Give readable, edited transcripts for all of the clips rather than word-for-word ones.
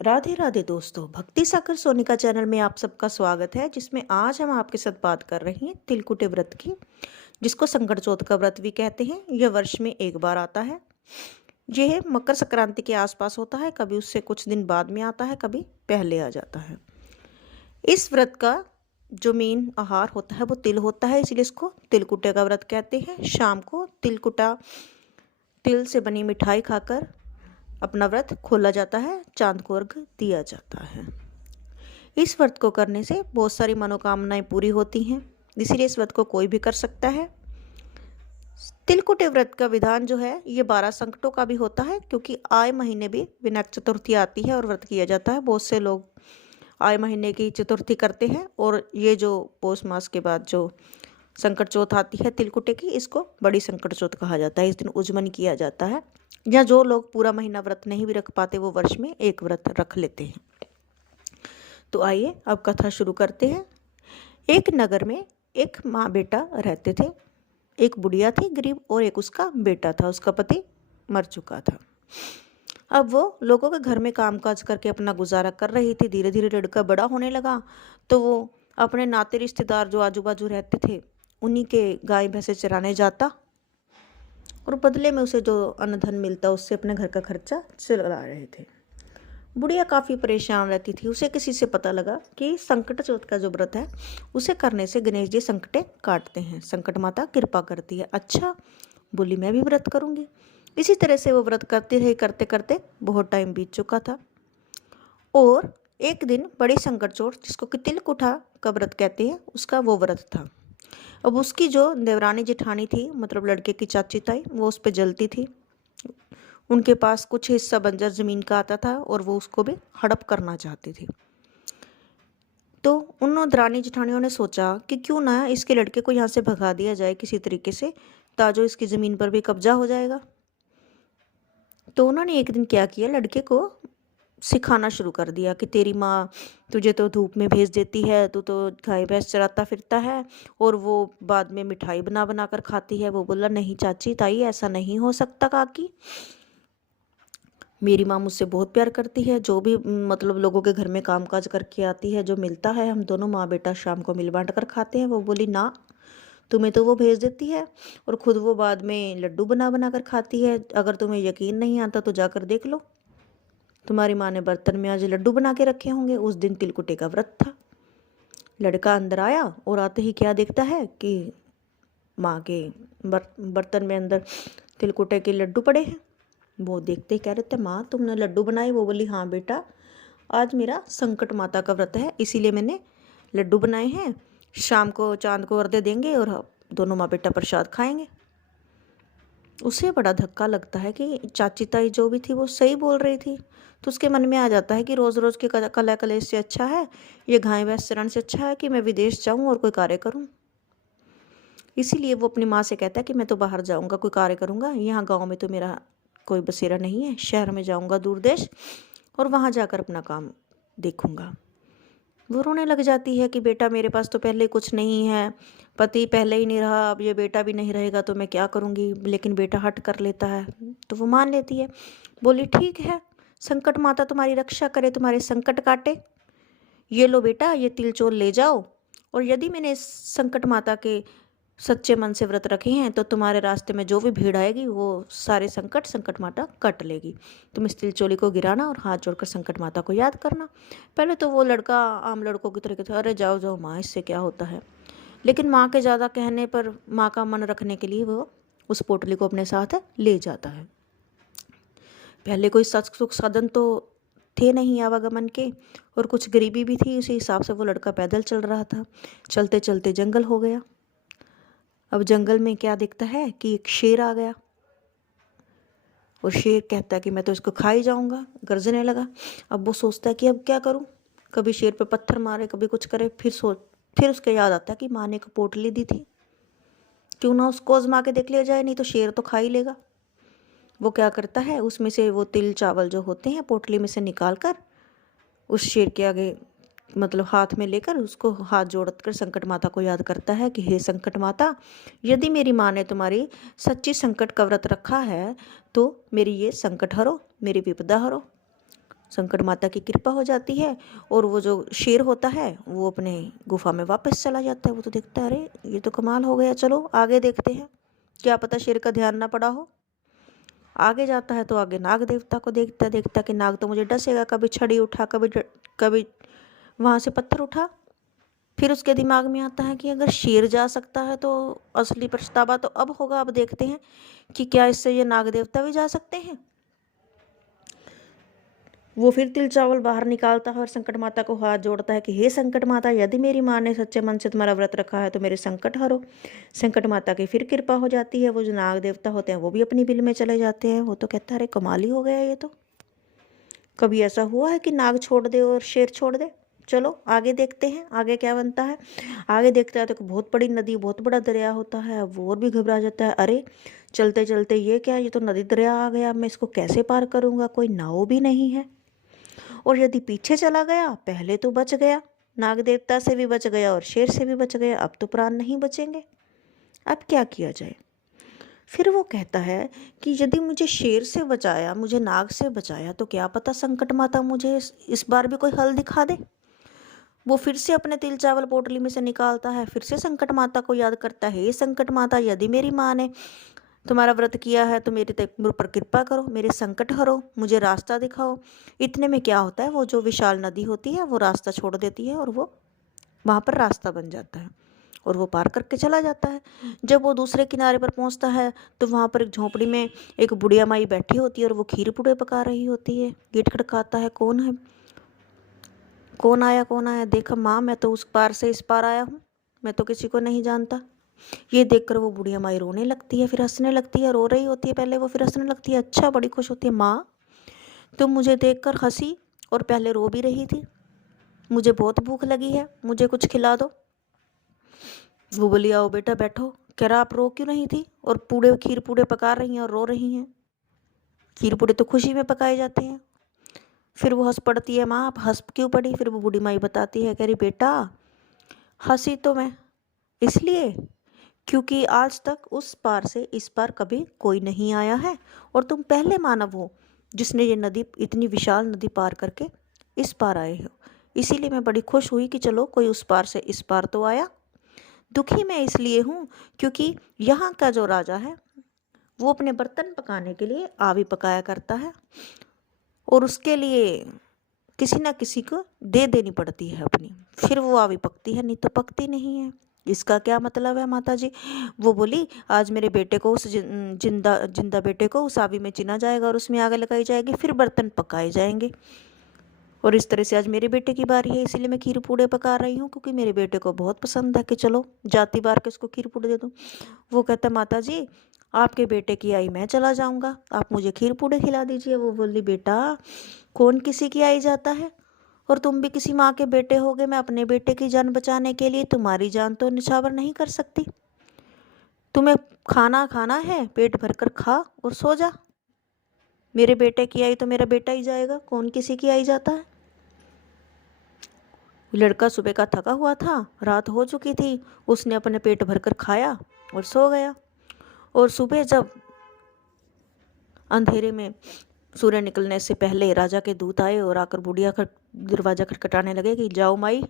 राधे राधे दोस्तों, भक्ति सागर सोनिका चैनल में आप सबका स्वागत है। जिसमें आज हम आपके साथ बात कर रहे हैं तिलकुटे व्रत की, जिसको संकट चौथ का व्रत भी कहते हैं। यह वर्ष में एक बार आता है। यह मकर संक्रांति के आसपास होता है, कभी उससे कुछ दिन बाद में आता है, कभी पहले आ जाता है। इस व्रत का जो मेन आहार होता है वो तिल होता है, इसलिए इसको तिलकुटे का व्रत कहते हैं। शाम को तिलकुटा, तिल से बनी मिठाई खाकर अपना व्रत खोला जाता है, चांद को अर्घ दिया जाता है। इस व्रत को करने से बहुत सारी मनोकामनाएं पूरी होती हैं, इसीलिए इस व्रत को कोई भी कर सकता है। तिलकुटे व्रत का विधान जो है ये 12 संकटों का भी होता है, क्योंकि आए महीने भी विनायक चतुर्थी आती है और व्रत किया जाता है। बहुत से लोग आए महीने की चतुर्थी करते हैं, और ये जो पौष मास के बाद जो संकट चौथ आती है तिलकुटे की, इसको बड़ी संकट चौथ कहा जाता है। इस दिन उज्जमन किया जाता है, या जो लोग पूरा महीना व्रत नहीं भी रख पाते वो वर्ष में एक व्रत रख लेते हैं। तो आइए अब कथा शुरू करते हैं। एक नगर में एक माँ बेटा रहते थे। एक बुढ़िया थी गरीब, और एक उसका बेटा था, उसका पति मर चुका था। अब वो लोगों के घर में कामकाज करके अपना गुजारा कर रही थी। धीरे धीरे लड़का बड़ा होने लगा, तो वो अपने नाते रिश्तेदार जो आजू बाजू रहते थे उन्हीं के गाय भैंसे चराने जाता, और बदले में उसे जो अन्न धन मिलता उससे अपने घर का खर्चा चला रहे थे। बुढ़िया काफ़ी परेशान रहती थी। उसे किसी से पता लगा कि संकट चौथ का जो व्रत है उसे करने से गणेश जी संकटें काटते हैं, संकट माता कृपा करती है। अच्छा, बोली मैं भी व्रत करूंगी। इसी तरह से वो व्रत करती रही, करते करते बहुत टाइम बीत चुका था। और एक दिन बड़ी संकट चौथ, जिसको कि तिलकुटा का व्रत कहते हैं, उसका वो व्रत था। अब उसकी जो देवरानी जेठानी थी, मतलब लड़के की चाची ताई, वो उस पर जलती थी। उनके पास कुछ हिस्सा बंजर जमीन का आता था और वो उसको भी हड़प करना चाहती थी। तो उन दरानी जेठानियों ने सोचा कि क्यों ना इसके लड़के को यहाँ से भगा दिया जाए किसी तरीके से, ताजो इसकी ज़मीन पर भी कब्जा हो जाएगा। तो उन्होंने एक दिन क्या किया, लड़के को सिखाना शुरू कर दिया कि तेरी माँ तुझे तो धूप में भेज देती है, तू तो गाय भैंस चराता फिरता है, और वो बाद में मिठाई बना बना कर खाती है। वो बोला नहीं चाची ताई, ऐसा नहीं हो सकता काकी, मेरी माँ मुझसे बहुत प्यार करती है। जो भी मतलब लोगों के घर में कामकाज करके आती है, जो मिलता है हम दोनों माँ बेटा शाम को मिल बांट कर खाते हैं। वो बोली ना, तुम्हें तो वो भेज देती है, और ख़ुद वो बाद में लड्डू बना बना कर खाती है। अगर तुम्हें यकीन नहीं आता तो जाकर देख लो, तुम्हारी माँ ने बर्तन में आज लड्डू बना के रखे होंगे। उस दिन तिलकुटे का व्रत था। लड़का अंदर आया और आते ही क्या देखता है कि माँ के बर्तन में अंदर तिलकुटे के लड्डू पड़े हैं। वो देखते ही कह रहे थे माँ तुमने लड्डू बनाए? वो बोली हाँ बेटा, आज मेरा संकट माता का व्रत है, इसीलिए मैंने लड्डू बनाए हैं। शाम को चांद को अर्घ्य देंगे और दोनों माँ बेटा प्रसाद खाएंगे। उसे बड़ा धक्का लगता है कि चाची ताई जो भी थी वो सही बोल रही थी। तो उसके मन में आ जाता है कि रोज़ रोज़ के कला कलेश से अच्छा है, ये गाय भैंस चरण से अच्छा है कि मैं विदेश जाऊँ और कोई कार्य करूँ। इसीलिए वो अपनी माँ से कहता है कि मैं तो बाहर जाऊँगा, कोई कार्य करूँगा, यहाँ गाँव में तो मेरा कोई बसेरा नहीं है, शहर में जाऊँगा दूर देश, और वहाँ जाकर अपना काम देखूँगा। वो रोने लग जाती है कि बेटा मेरे पास तो पहले कुछ नहीं है, पति पहले ही नहीं रहा, अब ये बेटा भी नहीं रहेगा तो मैं क्या करूँगी। लेकिन बेटा हट कर लेता है, तो वो मान लेती है। बोली ठीक है, संकट माता तुम्हारी रक्षा करे, तुम्हारे संकट काटे। ये लो बेटा, ये तिल चोल ले जाओ, और यदि मैंने इस संकट माता के सच्चे मन से व्रत रखे हैं तो तुम्हारे रास्ते में जो भी भीड़ आएगी वो सारे संकट माता कट लेगी। तुम इस तिलचोली को गिराना और हाथ जोड़कर संकट माता को याद करना। पहले तो वो लड़का आम लड़कों की तरह कहता, अरे जाओ जाओ माँ, इससे क्या होता है। लेकिन माँ के ज़्यादा कहने पर, माँ का मन रखने के लिए वो उस पोटली को अपने साथ ले जाता है। पहले कोई सुख साधन तो थे नहीं आवागमन के, और कुछ गरीबी भी थी, उसी हिसाब से वो लड़का पैदल चल रहा था। चलते चलते जंगल हो गया। अब जंगल में क्या दिखता है कि एक शेर आ गया, और शेर कहता है कि मैं तो इसको खा ही जाऊंगा, गर्जने लगा। अब वो सोचता है कि अब क्या करूं, कभी शेर पे पत्थर मारे, कभी कुछ करे। फिर उसके याद आता है कि माँ ने एक पोटली दी थी, क्यों ना उसको आजमा के देख लिया जाए, नहीं तो शेर तो खा ही लेगा। वो क्या करता है, उसमें से वो तिल चावल जो होते हैं पोटली में से निकाल कर उस शेर के आगे मतलब हाथ में लेकर उसको हाथ जोड़कर संकट माता को याद करता है कि हे संकट माता, यदि मेरी माँ ने तुम्हारी सच्ची संकट का व्रत रखा है तो मेरी ये संकट हरो, मेरी विपदा हरो। संकट माता की कृपा हो जाती है और वो जो शेर होता है वो अपने गुफा में वापस चला जाता है। वो तो देखता है अरे ये तो कमाल हो गया, चलो आगे देखते हैं, क्या पता शेर का ध्यान ना पड़ा हो। आगे जाता है तो आगे नाग देवता को देखता देखता कि नाग तो मुझे डसेगा, कभी छड़ी उठा, कभी वहाँ से पत्थर उठा। फिर उसके दिमाग में आता है कि अगर शेर जा सकता है तो असली पछतावा तो अब होगा, अब देखते हैं कि क्या इससे ये नाग देवता भी जा सकते हैं। वो फिर तिल चावल बाहर निकालता है और संकट माता को हाथ जोड़ता है कि हे संकट माता, यदि मेरी माँ ने सच्चे मन से तुम्हारा व्रत रखा है तो मेरे संकट हरो। संकट माता की फिर कृपा हो जाती है। वो जो नाग देवता होते हैं वो भी अपनी बिल में चले जाते हैं। वो तो कहता है अरे कमाल ही हो गया ये तो, कभी ऐसा हुआ है कि नाग छोड़ दे और शेर छोड़ दे। चलो आगे देखते हैं आगे क्या बनता है। आगे देखता है तो बहुत बड़ी नदी, बहुत बड़ा दरिया होता है। अब वो और भी घबरा जाता है, अरे चलते चलते ये क्या, ये तो नदी दरिया आ गया, मैं इसको कैसे पार करूँगा, कोई नाव भी नहीं है। और यदि पीछे चला गया, पहले तो बच गया, नाग देवता से भी बच गया और शेर से भी बच गया, अब तो प्राण नहीं बचेंगे, अब क्या किया जाए। फिर वो कहता है कि यदि मुझे शेर से बचाया, मुझे नाग से बचाया, तो क्या पता संकट माता मुझे इस बार भी कोई हल दिखा दे। वो फिर से अपने तिल चावल पोटली में से निकालता है, फिर से संकट माता को याद करता है, हे संकट माता, यदि मेरी माँ ने तुम्हारा व्रत किया है तो मेरे पर कृपा करो, मेरे संकट हरो, मुझे रास्ता दिखाओ। इतने में क्या होता है, वो जो विशाल नदी होती है वो रास्ता छोड़ देती है और वो वहाँ पर रास्ता बन जाता है और वो पार करके चला जाता है। जब वो दूसरे किनारे पर पहुँचता है तो वहाँ पर एक झोंपड़ी में एक बुढ़िया माई बैठी होती है और वो खीर पूड़े पका रही होती है। गेट खड़काता है, कौन है, कौन आया कौन आया। देखा माँ, मैं तो उस पार से इस पार आया हूँ, मैं तो किसी को नहीं जानता। ये देखकर वो बुढ़िया माई रोने लगती है, फिर हंसने लगती है। रो रही होती है पहले वो, फिर हंसने लगती है। अच्छा, बड़ी खुश होती है, माँ तुम मुझे देखकर हंसी और पहले रो भी रही थी, मुझे बहुत भूख लगी है, मुझे कुछ खिला दो। वो बोली आओ बेटा बैठो। कह रहा आप रो क्यों नहीं थी और पूड़े खीर पूड़े पका रही हैं और रो रही हैं, खीर पूड़े तो खुशी में पकाए जाते हैं। फिर वो हंस पड़ती है, माँ आप हंस क्यों पड़ी। फिर वो बूढ़ी माई बताती है, कह रही बेटा हंसी तो मैं इसलिए क्योंकि आज तक उस पार से इस पार कभी कोई नहीं आया है और तुम पहले मानव हो जिसने ये नदी, इतनी विशाल नदी पार करके इस पार आए हो। इसीलिए मैं बड़ी खुश हुई कि चलो कोई उस पार से इस पार तो आया। दुखी मैं इसलिए हूँ क्योंकि यहाँ का जो राजा है वो अपने बर्तन पकाने के लिए आवी पकाया करता है और उसके लिए किसी ना किसी को दे देनी पड़ती है अपनी, फिर वो आवी पकती है, नहीं तो पकती नहीं है। इसका क्या मतलब है माता जी। वो बोली आज मेरे बेटे को उस जिंदा जिंदा बेटे को उस आवी में चिना जाएगा और उसमें आग लगाई जाएगी, फिर बर्तन पकाए जाएंगे। और इस तरह से आज मेरे बेटे की बारी है, इसीलिए मैं खीर पूड़े पका रही हूँ क्योंकि मेरे बेटे को बहुत पसंद है कि चलो जाति बार के उसको खीर पूड़े दे दूँ। वो कहता माता जी आपके बेटे की आई मैं चला जाऊँगा, आप मुझे खीर पूड़े खिला दीजिए। वो बोली बेटा कौन किसी की आई जाता है, और तुम भी किसी माँ के बेटे होगे, मैं अपने बेटे की जान बचाने के लिए तुम्हारी जान तो निछावर नहीं कर सकती। तुम्हें खाना खाना है पेट भर कर खा और सो जा, मेरे बेटे की आई तो मेरा बेटा ही जाएगा, कौन किसी की आई जाता है। लड़का सुबह का थका हुआ था, रात हो चुकी थी, उसने अपने पेट भरकर खाया और सो गया। और सुबह जब अंधेरे में सूर्य निकलने से पहले राजा के दूत आए और आकर बुढ़िया दरवाजा खटखटाने लगे कि जाओ माई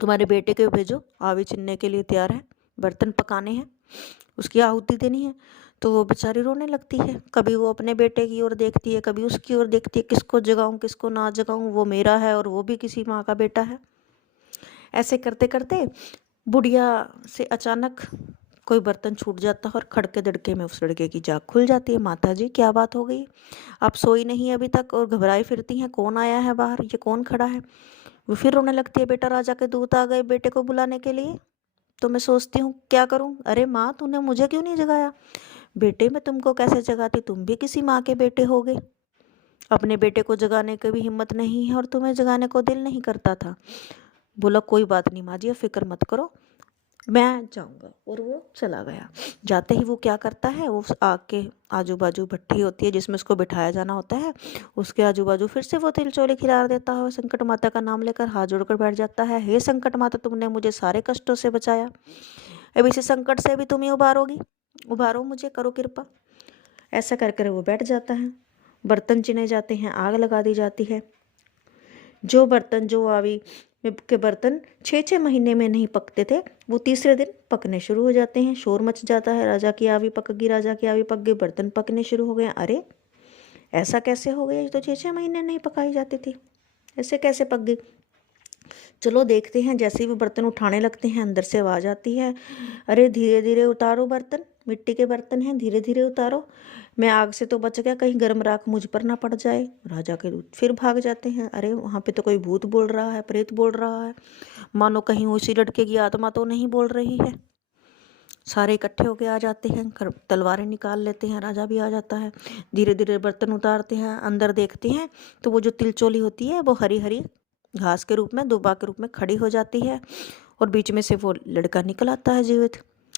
तुम्हारे बेटे को भेजो, आवी चिनने के लिए तैयार है, बर्तन पकाने हैं, उसकी आहुति देनी है। तो वो बेचारी रोने लगती है, कभी वो अपने बेटे की ओर देखती है, कभी उसकी ओर देखती है, किसको जगाऊं किसको ना जगाऊं, वो मेरा है और वो भी किसी माँ का बेटा है। ऐसे करते करते बुढ़िया से अचानक कोई बर्तन छूट जाता है और खड़के दड़के में उस लड़के की जाग खुल जाती है। माता जी क्या बात हो गई, आप सोई नहीं अभी तक और घबराई फिरती हैं, कौन आया है बाहर, ये कौन खड़ा है। वो फिर रोने लगती है, बेटा राजा के दूत आ गए बेटे को बुलाने के लिए। तो मैं सोचती हूँ क्या करूँ, अरे माँ तूने मुझे क्यों नहीं जगाया। बेटे मैं तुमको कैसे जगाती, तुम भी किसी माँ के बेटे होगे, अपने बेटे को जगाने की भी हिम्मत नहीं है और तुम्हें जगाने को दिल नहीं करता था। बोला कोई बात नहीं माँ जी, फिक्र मत करो, मैं जाऊंगा। और वो चला गया। जाते ही वो क्या करता है, वो आग के आजू बाजू भट्टी होती है जिसमें उसको बिठाया जाना होता है, उसके आजू बाजू फिर से वो तिलचोले खिला देता है। संकट माता का नाम लेकर हाथ जोड़कर बैठ जाता है, हे संकट माता तुमने मुझे सारे कष्टों से बचाया, अब इसी संकट से भी तुम ही उबारोगी, उबारो मुझे, करो कृपा। ऐसा कर कर वो बैठ जाता है। बर्तन चिने जाते हैं, आग लगा दी जाती है। जो बर्तन, जो आवी के बर्तन 6-6 महीने में नहीं पकते थे, वो तीसरे दिन पकने शुरू हो जाते हैं। शोर मच जाता है, राजा की आवी पक गई, राजा की आवी पक गई, बर्तन पकने शुरू हो गए। अरे ऐसा कैसे हो गया, ये तो 6-6 महीने नहीं पकाई जाती थी, ऐसे कैसे पक गई? चलो देखते हैं। जैसे ही वो बर्तन उठाने लगते हैं, अंदर से आवाज़ आती है, अरे धीरे धीरे उतारो बर्तन, मिट्टी के बर्तन हैं, धीरे धीरे उतारो, मैं आग से तो बच गया, कहीं गर्म राख मुझ पर ना पड़ जाए। राजा के दूत फिर भाग जाते हैं। अरे वहाँ पे तो कोई भूत बोल रहा है, प्रेत बोल रहा है, मानो कहीं उसी लड़के की आत्मा तो नहीं बोल रही है। सारे इकट्ठे होके आ जाते हैं, तलवारें निकाल लेते हैं, राजा भी आ जाता है। धीरे धीरे बर्तन उतारते हैं, अंदर देखते हैं तो वो जो तिलचोली होती है वो हरी हरी घास के रूप में, दुबा के रूप में खड़ी हो जाती है, और बीच में से वो लड़का निकल आता है जीवित।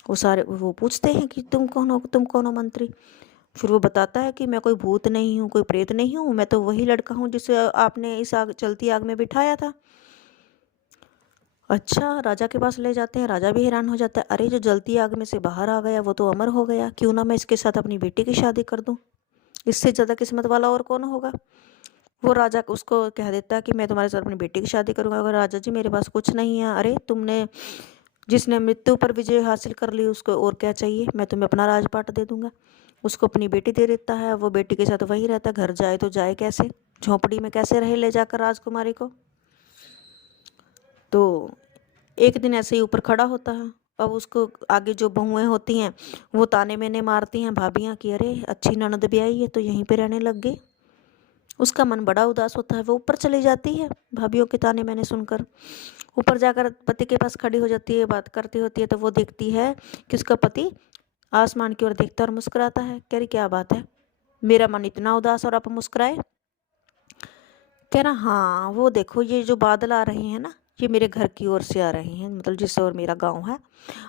वो पूछते हैं कि तुम कौन हो, तुम कौन हो मंत्री? फिर वो बताता है कि मैं कोई भूत नहीं हूँ, कोई प्रेत नहीं हूँ, मैं तो वही लड़का हूँ जिसे आपने इस चलती आग में बिठाया था। अच्छा, राजा के पास ले जाते हैं। राजा भी हैरान हो जाता है, अरे जो जलती आग में से बाहर आ गया वो तो अमर हो गया, क्यों ना मैं इसके साथ अपनी बेटी की शादी कर दूं, इससे ज़्यादा किस्मत वाला और कौन होगा। वो राजा उसको कह देता है कि मैं तुम्हारे साथ अपनी बेटी की शादी करूंगा। अगर राजा जी मेरे पास कुछ नहीं है, अरे तुमने, जिसने मृत्यु पर विजय हासिल कर ली उसको और क्या चाहिए, मैं तुम्हें अपना राजपाट दे दूंगा। उसको अपनी बेटी दे देता है, वो बेटी के साथ वहीं रहता है। घर जाए तो जाए कैसे, झोंपड़ी में कैसे रहे ले जाकर राजकुमारी को। तो एक दिन ऐसे ही ऊपर खड़ा होता है। अब उसको आगे जो बहुएं होती हैं वो ताने मैने मारती हैं, भाभियां, कि अरे अच्छी ननद भी आई है तो यहीं पे रहने लग गई। उसका मन बड़ा उदास होता है, वो ऊपर चली जाती है भाभियों के ताने मैंने सुनकर। ऊपर जाकर पति के पास खड़ी हो जाती है, बात करती होती है, तो वो देखती है कि उसका पति आसमान की ओर देखता और मुस्कुराता है। कह रही क्या बात है, मेरा मन इतना उदास और आप मुस्कुराए? कह रहा हाँ वो देखो, ये जो बादल आ रहे हैं ना, ये मेरे घर की ओर से आ रहे हैं, मतलब जिस ओर मेरा गांव है।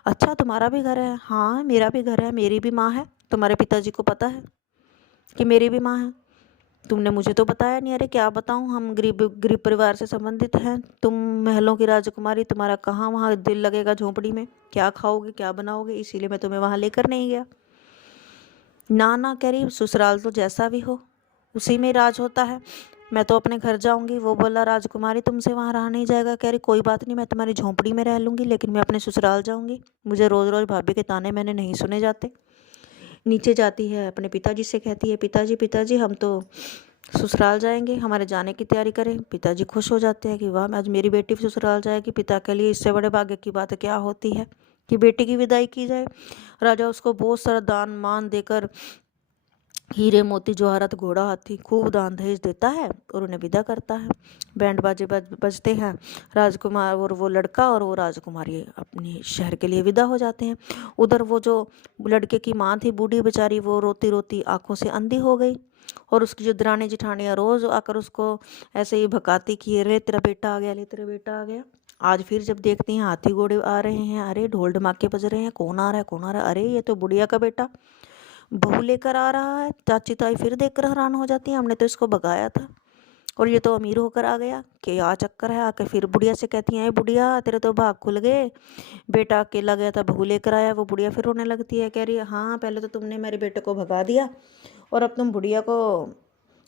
अच्छा तुम्हारा भी घर है? हाँ मेरा भी घर है, मेरी भी माँ है। तुम्हारे पिताजी को पता है कि मेरी भी माँ है? तुमने मुझे तो बताया नहीं। अरे क्या बताऊँ, हम गरीब गरीब परिवार से संबंधित हैं, तुम महलों की राजकुमारी, तुम्हारा कहाँ वहाँ दिल लगेगा झोंपड़ी में, क्या खाओगे क्या बनाओगे, इसीलिए मैं तुम्हें वहाँ लेकर नहीं गया। ना ना, कह रही ससुराल तो जैसा भी हो उसी में राज होता है, मैं तो अपने घर जाऊंगी। वो बोला राजकुमारी तुमसे वहाँ रहा नहीं जाएगा। कह रही कोई बात नहीं, मैं तुम्हारी झोंपड़ी में रह लूंगी, लेकिन मैं अपने ससुराल जाऊंगी, मुझे रोज रोज भाभी के ताने मैंने नहीं सुने जाते। नीचे जाती है, अपने पिताजी से कहती है, पिताजी पिताजी हम तो ससुराल जाएंगे, हमारे जाने की तैयारी करें। पिताजी खुश हो जाते हैं कि वाह आज मेरी बेटी ससुराल जाएगी, पिता के लिए इससे बड़े भाग्य की बात क्या होती है कि बेटी की विदाई की जाए। राजा उसको बहुत सारा दान मान देकर हीरे मोती जवाहरात घोड़ा हाथी खूब दान दहेज देता है और उन्हें विदा करता है। बैंड बाजे बजते हैं, राजकुमार और वो लड़का और वो राजकुमारी अपने शहर के लिए विदा हो जाते हैं। उधर वो जो लड़के की माँ थी बूढ़ी बेचारी, वो रोती रोती आंखों से अंधी हो गई, और उसकी जो दरानी जिठानियाँ रोज आकर उसको ऐसे ही भकाती कि रे तेरा बेटा आ गया, ले तेरा बेटा आ गया। आज फिर जब देखती हैं हाथी घोड़े आ रहे हैं, अरे ढोल ढमाके बज रहे हैं, कौन आ रहा है कौन आ रहा है, अरे ये तो बुढ़िया का बेटा बहू लेकर आ रहा है। चाची ताई फिर देखकर हैरान हो जाती है, हमने तो इसको भगाया था और ये तो अमीर होकर आ गया, क्या चक्कर है। आकर फिर बुढ़िया से कहती हैं, बुढ़िया तेरे तो भाग खुल गए, बेटा अकेला गया था बहू लेकर आया। वो बुढ़िया फिर रोने लगती है, कह रही है हाँ पहले तो तुमने मेरे बेटे को भगा दिया और अब तुम बुढ़िया को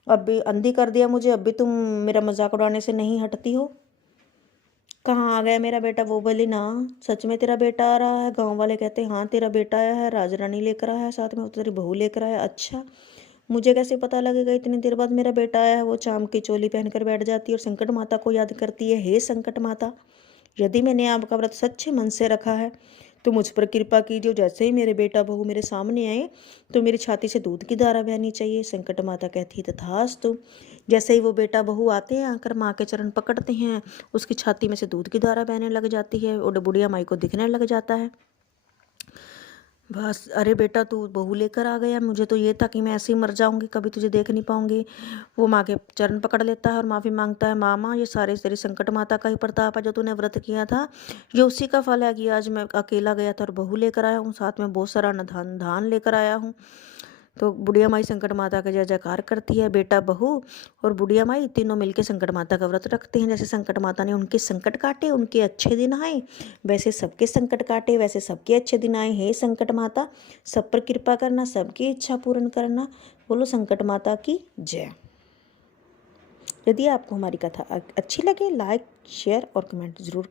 अब भी अंधी कर दिया मुझे, अब भी तुम मेरा मजाक उड़ाने से नहीं हटती हो। कहाँ आ गया मेरा बेटा? वो बोली ना सच में तेरा बेटा आ रहा है। गांव वाले कहते हैं हाँ तेरा बेटा आया है, राज रानी लेकर आया है, साथ में तेरी बहू लेकर आया। अच्छा मुझे कैसे पता लगेगा, इतनी देर बाद मेरा बेटा आया है। वो चाम की चोली पहनकर बैठ जाती है और संकट माता को याद करती है, हे संकट माता, यदि मैंने आपका व्रत सच्चे मन से रखा है तो मुझ पर कृपा कीजिए। जैसे ही मेरे बेटा बहू मेरे सामने आए तो मेरी छाती से दूध की धारा बहनी चाहिए। संकट माता कहती तथास्तु। जैसे ही वो बेटा बहू आते हैं, आकर माँ के चरण पकड़ते हैं, उसकी छाती में से दूध की धारा बहने लग जाती है और बुढ़िया माई को दिखने लग जाता है। बस अरे बेटा तू बहू लेकर आ गया, मुझे तो ये था कि मैं ऐसे ही मर जाऊंगी, कभी तुझे देख नहीं पाऊंगी। वो माँ के चरण पकड़ लेता है और माफ़ी मांगता है, माँ ये सारे तेरी संकट माता का ही प्रताप है, जो तूने व्रत किया था ये उसी का फल है कि आज मैं अकेला गया था और बहू लेकर आया हूँ, साथ में बहुत सारा धान धान लेकर आया हूँ। तो बुढ़िया माई संकट माता का जय जयकार करती है। बेटा, बहू और बुढ़िया माई तीनों मिलकर संकट माता का व्रत रखते हैं। जैसे संकट माता ने उनके संकट काटे, उनके अच्छे दिन आए, वैसे सबके संकट काटे, वैसे सबके अच्छे दिन आए। हे संकट माता, सब पर कृपा करना, सबकी इच्छा पूर्ण करना। बोलो संकट माता की जय। यदि आपको हमारी कथा अच्छी लगे, लाइक, शेयर और कमेंट जरूर